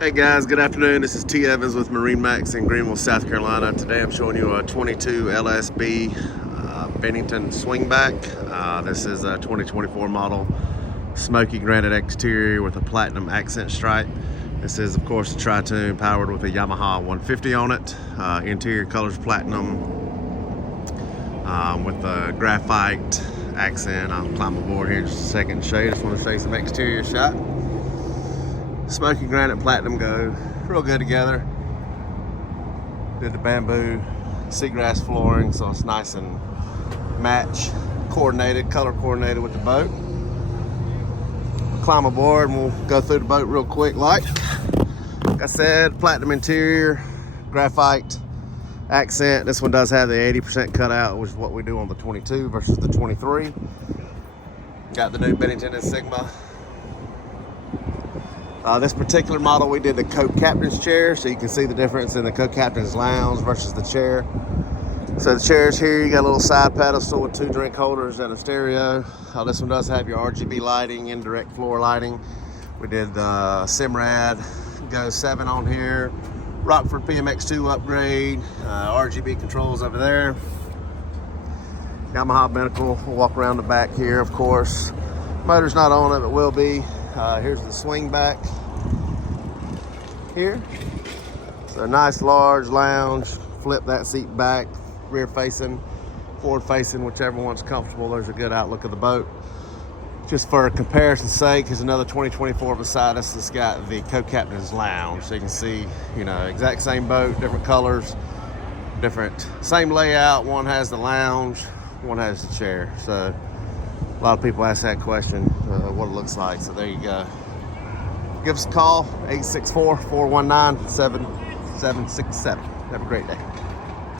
Hey guys, good afternoon. This is T. Evans with MarineMax in Greenville, South Carolina. Today I'm showing you a 22LSB Bennington swingback. This is a 2024 model, smoky granite exterior with a platinum accent stripe. This is, of course, a tri-tune powered with a Yamaha 150 on it. Interior colors platinum with a graphite accent. I'll climb aboard here in just a second and show you. Just want to show you some exterior shot. Smoky granite, platinum go real good together. Did the bamboo seagrass flooring, so it's nice and match coordinated, color coordinated with the boat. Climb aboard and we'll go through the boat real quick. Like I said, platinum interior, graphite accent. This one does have the 80% cutout, which is what we do on the 22 versus the 23. Got the new Bennington Insignia. This particular model, we did the co-captain's chair, so you can see the difference in the co-captain's lounge versus the chair. So the chair's here, you got a little side pedestal with 2 drink holders and a stereo. This one does have your RGB lighting, indirect floor lighting. We did Simrad Go 7 on here, Rockford PMX2 upgrade, RGB controls over there. Yamaha Bennington. We'll walk around the back here, of course. Motor's not on it, but will be. Here's the swing back here. So a nice large lounge. Flip that seat back, rear facing, forward facing, whichever one's comfortable. There's a good outlook of the boat. Just for comparison's sake, here's another 2024 beside us that's got the co-captain's lounge. So you can see, exact same boat, different colors, same layout. One has the lounge, one has the chair. So a lot of people ask that question, what it looks like. So there you go. Give us a call, 864-419-7767. Have a great day.